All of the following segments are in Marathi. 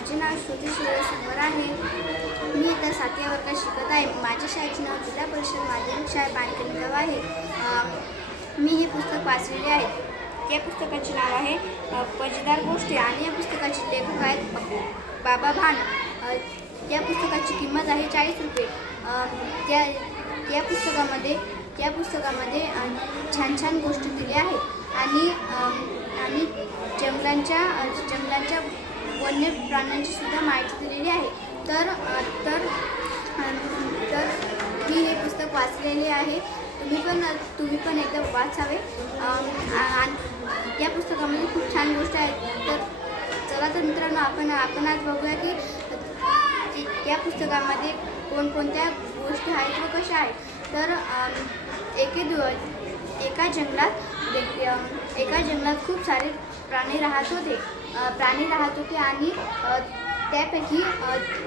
माझे नाव श्रुती सुरेश समोर आहे. मी इथं सातव्या वर्गात शिकत आहे. माझ्या शाळेचे नाव जिल्हा परिषद माध्यमिक शाळा पानकणगाव आहे. मी हे पुस्तक वाचलेले आहे. त्या पुस्तकाचे नाव आहे पजेदार गोष्टी आणि या पुस्तकाचे लेखक आहेत बाबा भान. या पुस्तकाची किंमत आहे चाळीस रुपये. त्या या पुस्तकामध्ये या पुस्तकामध्ये छान छान गोष्टी दिल्या आहेत. आणि आणि जंगलांच्या जंगलांच्या वन्य प्राण्यांची सुद्धा माहिती दिलेली आहे. तर तर तर मी हे पुस्तक वाचलेले आहे. तुम्ही पण तुम्ही पण एकदा वाचावे. या पुस्तकामध्ये खूप छान गोष्ट आहेत तर चला तर मित्रांनो आपण आपण आज बघूया की या पुस्तकामध्ये कोणकोणत्या गोष्टी आहेत व कशा आहेत. तर एके दिवस एका जंगलात एका जंगलात खूप सारे प्राणी राहत होते. प्राणी राहत होते आणि त्यापैकी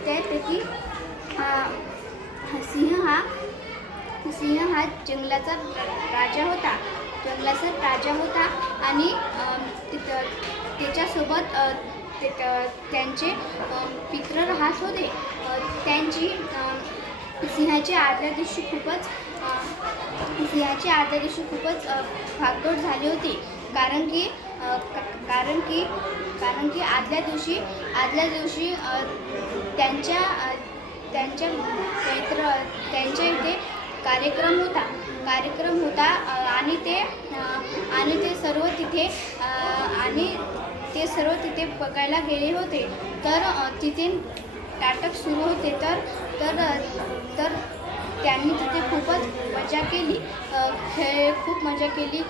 त्यापैकी सिंह हा सिंह हा जंगलाचा राजा होता. जंगलाचा राजा होता आणि तिथं त्याच्यासोबत ते- त्यांचे पित्र राहत होते. त्यांची सिंहाची आदल्या दिवशी खूपच सिंहाची आदल्या दिवशी खूपच भागदौड झाली होती. कारण की का- कारण की कारण की आदल्या दिवशी आदल्या दिवशी त्यांच्या त्यांच्या मित्र त्यांच्या इथे कार्यक्रम होता. कार्यक्रम होता आणि ते आणि ते सर्व तिथे आणि ते सर्व तिथे बघायला गेले होते. तर तिथे नाटक सुरू होते. तर तर तर त्यांनी तिथे खूपच मजा केली. खेळ खूप मजा केली.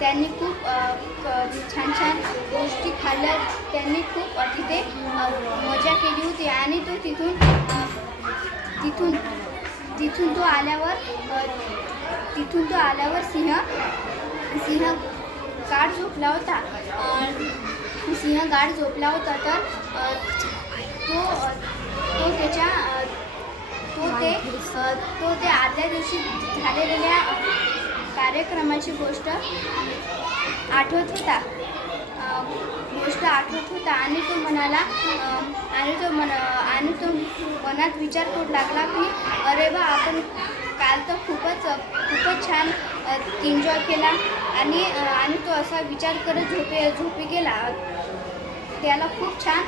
त्यांनी खूप छान छान गोष्टी खाल्ल्या. त्यांनी खूप तिथे मजा केली होती आणि तो तिथून तिथून तिथून तो आल्यावर तिथून तो आल्यावर सिंह सिंह गाड झोपला होता. सिंह गाड झोपला होता तर तो त्याच्या अ, तो ते अ, तो ते आदल्या दिवशी झालेल्या कार्यक्रमाची गोष्ट आठवत होता. गोष्ट आठवत होता आणि तो म्हणाला आणि तो मन आणि तो मनात विचार करू लागला की अरे वा आपण काल तर खूपच खूपच छान एन्जॉय केला आणि आणि तो असा विचार करत झोपे झोपी गेला. त्याला खूप छान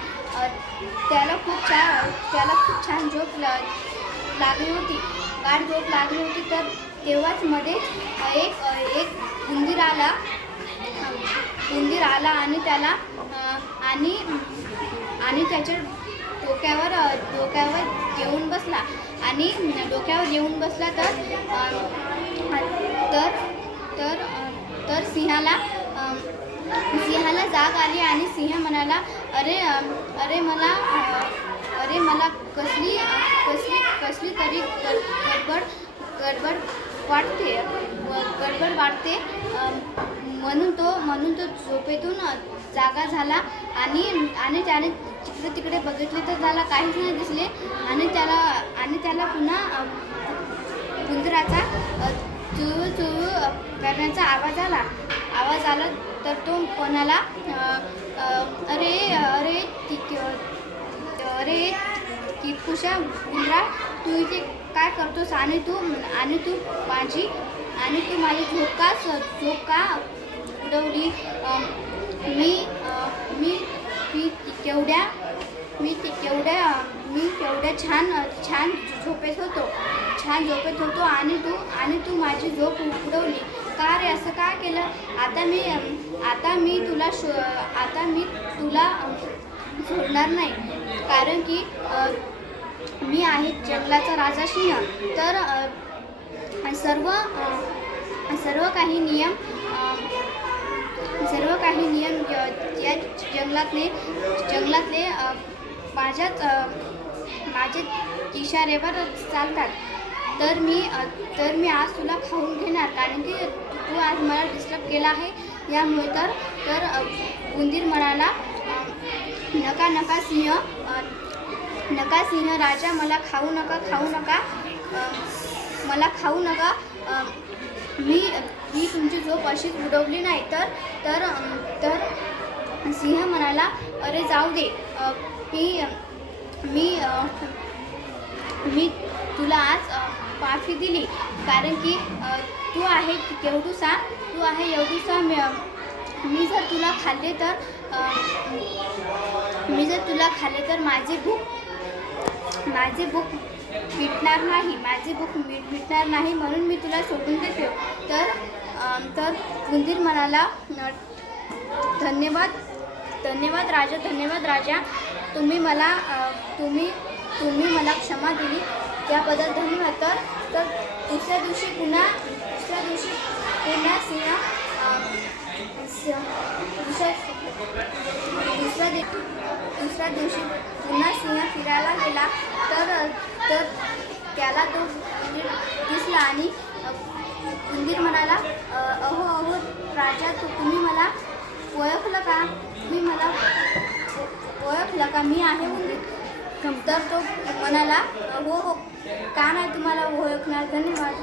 त्याला खूप छान त्याला खूप छान झोप लागली होती. गाढ झोप लागली होती. तर तेव्हाच मध्ये एक एक उंदीर आला. उंदीर आला आणि त्याला आणि आणि त्याच्या डोक्यावर डोक्यावर येऊन बसला. आणि डोक्यावर येऊन बसला तर तर तर तर सिंहाला सिंहाला जाग आली आणि सिंह म्हणाला अरे अरे मला अरे मला कसली कसली कसली तरी गड- गडबड गडबड वाटते. गडबड वाटते. म्हणून तो म्हणून तो झोपेतून जागा झाला. आणि आणि त्याने तिकडे तिकडे बघितले तर त्याला काहीच नाही दिसले. आणि त्याला आणि त्याला पुन्हा उंदराचा चुळू चुळू करण्याचा आवाज आला. आवाज आला तर तो कोणाला अरे अरे ती- अरे कितकुशा उंदरा तू इथे काय करतोस? आणि तू आणि तू माझी आणि तू माझी झोप का झोप का उडवली मी मी मी केवढ्या मी ते केवढ्या मी केवढ्या छान छान झोपेत होतो. छान झोपेत होतो आणि तू आणि तू माझी झोप उडवली. का रे असं का केलं? आता मी आता मी तुला शो आता मी तुला सोडणार नाही. कारण की मी आहे जंगलाचा राजा सिंह तर सर्व सर्व काही नियम सर्व काही नियम या जंगलातले जंगलातले माझ्याच अ, इशाऱ्यावर चालतात. तर मी तर मी आज तुला खाऊन घेणार कारण की तू आज मला डिस्टर्ब केला आहे. यामुळे तर तर उंदीर म्हणाला नका नका सिंह. नका सिंह राजा मला खाऊ नका खाऊ नका. मला खाऊ नका. मी मी तुमची झोप अशीच उडवली नाही. तर तर तर सिंह म्हणाला अरे जाऊ दे. मी मी मी तुला आज माफी दिली. कारण की तू आहे एवढूसा तू आहे एवढूसा मी जर तुला खाल्ले तर मी जर तुला खाल्ले तर माझी भूक माझी भूक मिटणार नाही माझी भूक मिट मिटणार नाही म्हणून मी तुला सोडून देते. तर तर उंदीर म्हणाला धन्यवाद धन्यवाद राजा धन्यवाद राजा. तुम्ही मला तुम्ही तुम्ही मला क्षमा दिली. त्याबद्दल धन्यवाद. तर तर दुसऱ्या दिवशी पुन्हा दुसऱ्या दिवशी पुन्हा सिंह अ, दुसऱ्या दुसऱ्या दि दुसऱ्या दिवशी पुन्हा सिंह फिरायला गेला तर तर त्याला तो उंदीर दिसला आणि उंदीर म्हणाला अहो अहो राजा तू तुम्ही मला ओळखलं का? तुम्ही मला ओळखलं का? मी आहे उंदीर तर तो म्हणाला हो हो का नाही तुम्हाला ओळखणार? धन्यवाद.